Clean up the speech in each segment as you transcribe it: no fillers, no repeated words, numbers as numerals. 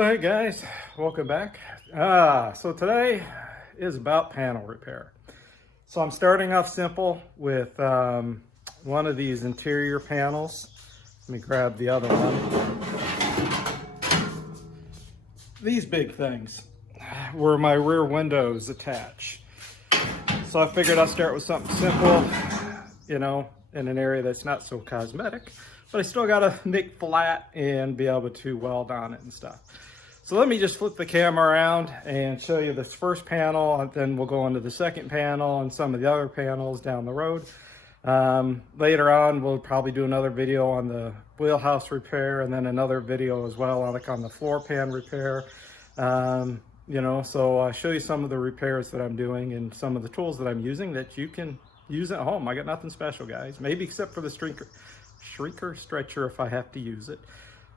Well, hey guys, welcome back. So today is about panel repair. So I'm starting off simple with one of these interior panels. Let me grab the other one. These big things where my rear windows attach. So I figured I'll start with something simple, you know, in an area that's not so cosmetic, but I still gotta make flat and be able to weld on it and stuff. So let me just flip the camera around and show you this first panel, and then we'll go into the second panel and some of the other panels down the road. Later on, we'll probably do another video on the wheelhouse repair, and then another video as well on the floor pan repair. You know, so I'll show you some of the repairs that I'm doing and some of the tools that I'm using that you can use at home. I got nothing special, guys, maybe except for the shrieker stretcher if I have to use it.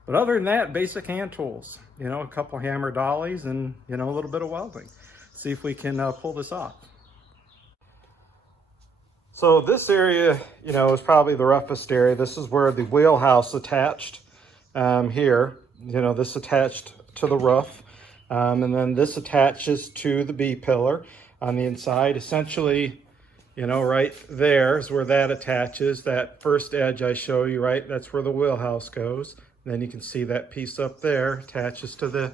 But other than that, basic hand tools, you know, a couple hammer dollies and, you know, a little bit of welding. See if we can pull this off. So this area, you know, is probably the roughest area. This is where the wheelhouse attached here. You know, this attached to the roof. And then this attaches to the B pillar on the inside. Essentially, you know, right there is where that attaches. That first edge I show you, right? That's where the wheelhouse goes. Then you can see that piece up there attaches to the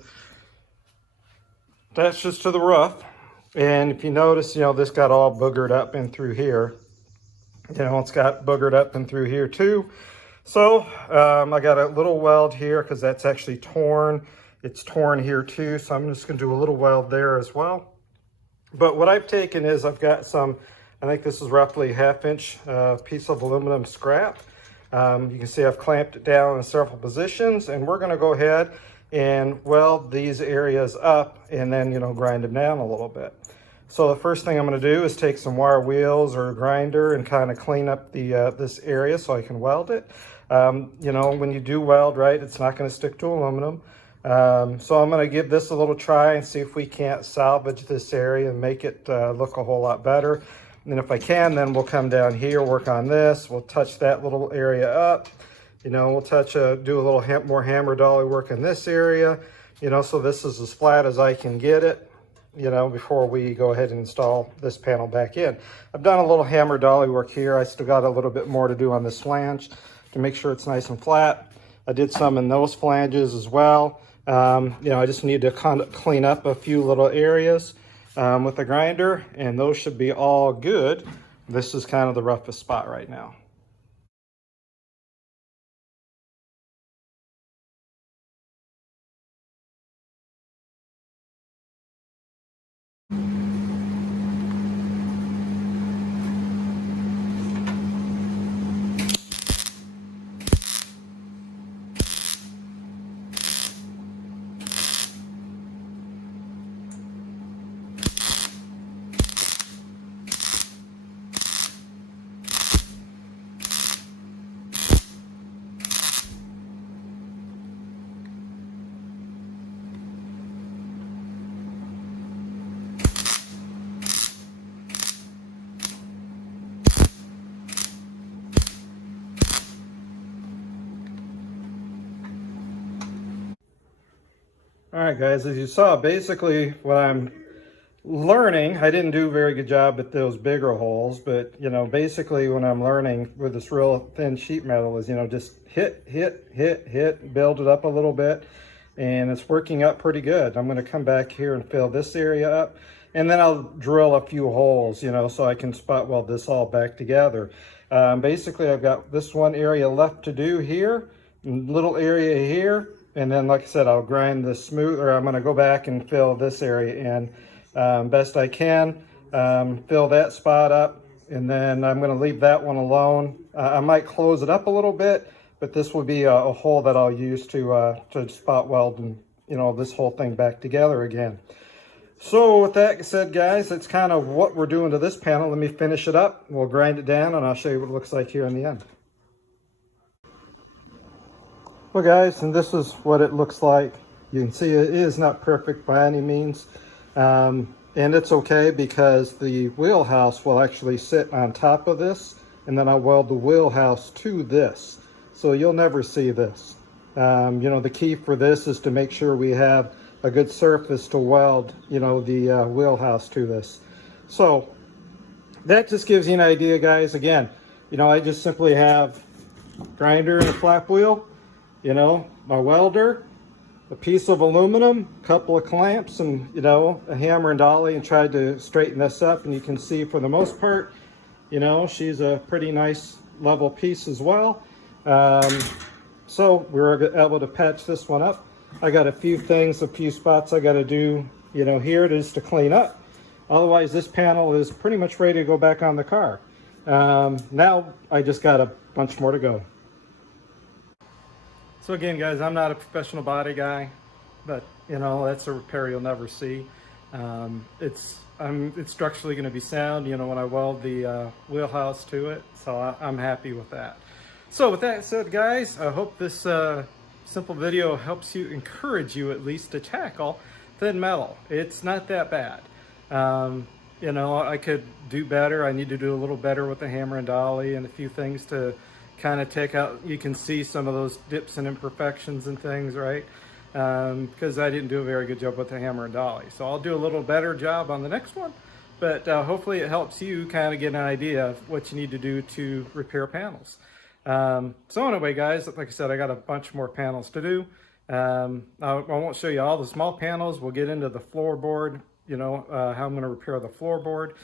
roof. And if you notice, you know, this got all boogered up in through here. You know, it's got boogered up and through here too. So I got a little weld here because that's actually torn. It's torn here too. So I'm just gonna do a little weld there as well. But what I've taken is I've got some, I think this is roughly a 1/2 inch piece of aluminum scrap. You can see I've clamped it down in several positions, and we're going to go ahead and weld these areas up and then, you know, grind them down a little bit. So the first thing I'm going to do is take some wire wheels or a grinder and kind of clean up the this area so I can weld it. You know, when you do weld, right, it's not going to stick to aluminum. So I'm going to give this a little try and see if we can't salvage this area and make it look a whole lot better. And if I can, then we'll come down here, work on this. We'll touch that little area up. You know, we'll do a little more hammer dolly work in this area. You know, so this is as flat as I can get it, you know, before we go ahead and install this panel back in. I've done a little hammer dolly work here. I still got a little bit more to do on this flange to make sure it's nice and flat. I did some in those flanges as well. You know, I just need to kind of clean up a few little areas with the grinder, and those should be all good. This is kind of the roughest spot right now. All right, guys, as you saw, basically what I'm learning, I didn't do a very good job at those bigger holes, but, you know, basically when I'm learning with this real thin sheet metal is, you know, just hit, build it up a little bit, and it's working up pretty good. I'm going to come back here and fill this area up, and then I'll drill a few holes, you know, so I can spot weld this all back together. Basically, I've got this one area left to do here, little area here. And then, like I said, I'll grind this smooth, or I'm going to go back and fill this area in best I can. Fill that spot up, and then I'm going to leave that one alone. I might close it up a little bit, but this will be a hole that I'll use to spot weld and, you know, this whole thing back together again. So with that said, guys, that's kind of what we're doing to this panel. Let me finish it up. We'll grind it down, and I'll show you what it looks like here in the end. Well, guys, and this is what it looks like. You can see it is not perfect by any means, and it's okay because the wheelhouse will actually sit on top of this, and then I'll weld the wheelhouse to this, so you'll never see this. You know, the key for this is to make sure we have a good surface to weld, you know, the wheelhouse to this. So that just gives you an idea, guys. Again, you know, I just simply have grinder and a flap wheel, you know, my welder, a piece of aluminum, a couple of clamps, and, you know, a hammer and dolly, and tried to straighten this up. And you can see for the most part, you know, she's a pretty nice level piece as well. So we were able to patch this one up. I got a few things, a few spots I got to do, you know, here it is to clean up. Otherwise, this panel is pretty much ready to go back on the car. Now I just got a bunch more to go. So again, guys, I'm not a professional body guy, but you know, that's a repair you'll never see. It's structurally going to be sound, you know, when I weld the wheelhouse to it. So I'm happy with that. So with that said, guys, I hope this simple video helps you, encourage you at least to tackle thin metal. It's not that bad. You know, I could do better. I need to do a little better with the hammer and dolly and a few things to kind of take out. You can see some of those dips and imperfections and things, right? Because I didn't do a very good job with the hammer and dolly. So I'll do a little better job on the next one. But hopefully it helps you kind of get an idea of what you need to do to repair panels. So anyway, guys, like I said, I got a bunch more panels to do. I won't show you all the small panels. We'll get into the floorboard, you know, how I'm going to repair the floorboard.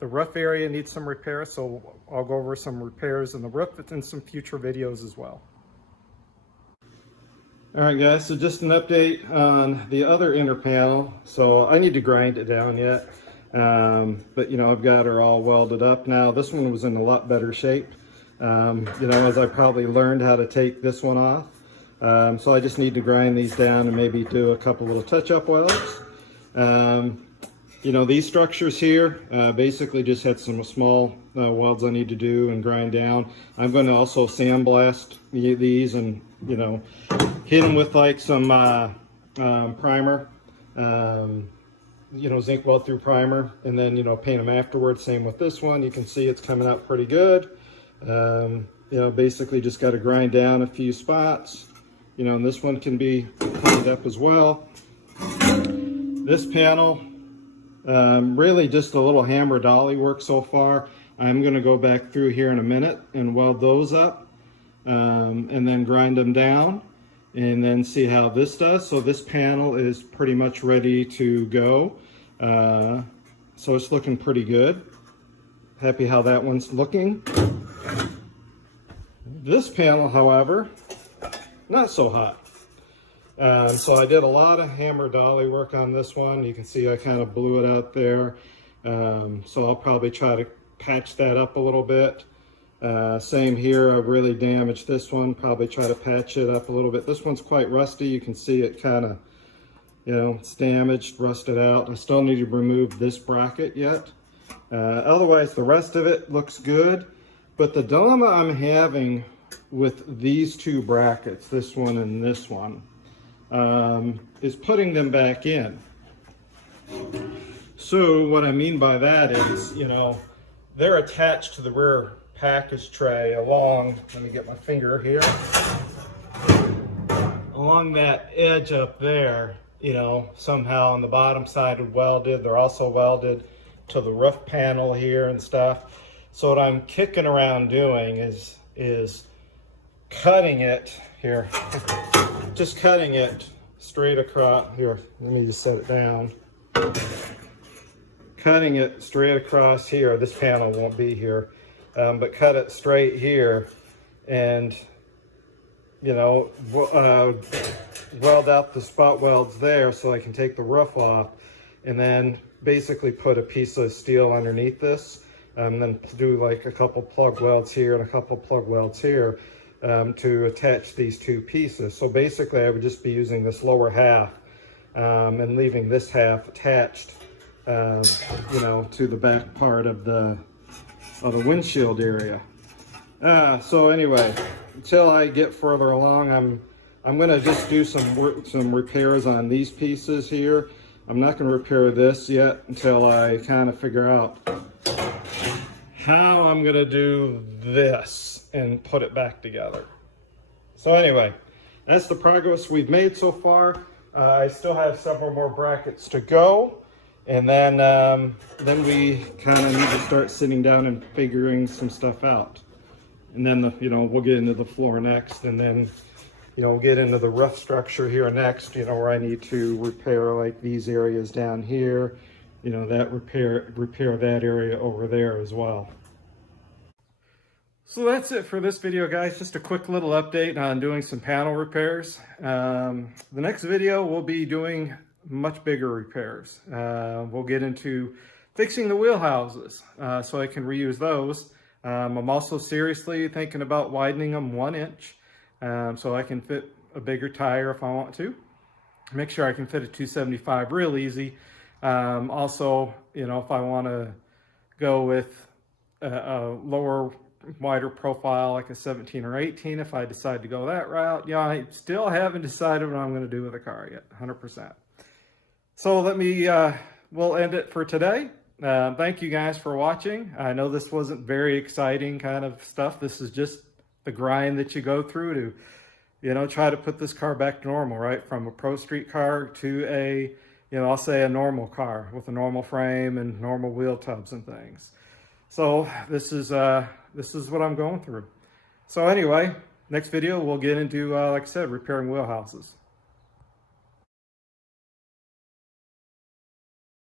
The roof area needs some repair, so I'll go over some repairs in the roof in some future videos as well. All right, guys, so just an update on the other inner panel. So I need to grind it down yet. But you know, I've got her all welded up now. This one was in a lot better shape, you know, as I probably learned how to take this one off. So I just need to grind these down and maybe do a couple little touch-up welds. You know, these structures here basically just had some small welds I need to do and grind down. I'm going to also sandblast these and, you know, hit them with like some primer. You know, zinc weld through primer, and then, you know, paint them afterwards. Same with this one. You can see it's coming out pretty good. You know, basically just got to grind down a few spots, you know, and this one can be cleaned up as well. This panel, really just a little hammer dolly work so far. I'm going to go back through here in a minute and weld those up, and then grind them down, and then see how this does. So this panel is pretty much ready to go. So it's looking pretty good. Happy how that one's looking. This panel, however, not so hot. So I did a lot of hammer dolly work on this one. You can see I kind of blew it out there. So I'll probably try to patch that up a little bit. Same here, I really damaged this one. Probably try to patch it up a little bit. This one's quite rusty. You can see it kind of, you know, it's damaged, rusted out. I still need to remove this bracket yet. Otherwise, the rest of it looks good. But the dilemma I'm having with these two brackets, this one and this one, is putting them back in. So what I mean by that is, you know, they're attached to the rear package tray along, let me get my finger here, along that edge up there, you know, somehow on the bottom side of welded. They're also welded to the roof panel here and stuff. So what I'm kicking around doing is cutting it here, just cutting it straight across here. Let me just set it down. Cutting it straight across here. This panel won't be here, but cut it straight here, and, you know, weld out the spot welds there so I can take the roof off, and then basically put a piece of steel underneath this, and then do like a couple plug welds here and a couple plug welds here to attach these two pieces. So basically I would just be using this lower half and leaving this half attached, you know, to the back part of the windshield area. So anyway, until I get further along, I'm gonna just do some repairs on these pieces here. I'm not gonna repair this yet until I kind of figure out how I'm gonna do this and put it back together. So anyway, that's the progress we've made so far. I still have several more brackets to go. And then we kind of need to start sitting down and figuring some stuff out. And then, we'll get into the floor next, and then, we'll get into the rough structure here next, where I need to repair like these areas down here, that repair that area over there as well. So that's it for this video, guys. Just a quick little update on doing some panel repairs. The next video we'll be doing much bigger repairs. We'll get into fixing the wheel houses so I can reuse those. I'm also seriously thinking about widening them 1 inch so I can fit a bigger tire if I want to. Make sure I can fit a 275 real easy. Also, if I want to go with a lower, wider profile like a 17 or 18, if I decide to go that route, I still haven't decided what I'm going to do with the car yet, 100%. So we'll end it for today. Thank you guys for watching. I know this wasn't very exciting kind of stuff. This is just the grind that you go through to, try to put this car back to normal, right? From a pro street car to a, I'll say a normal car with a normal frame and normal wheel tubs and things. So this is what I'm going through. So anyway, next video we'll get into, like I said, repairing wheel houses.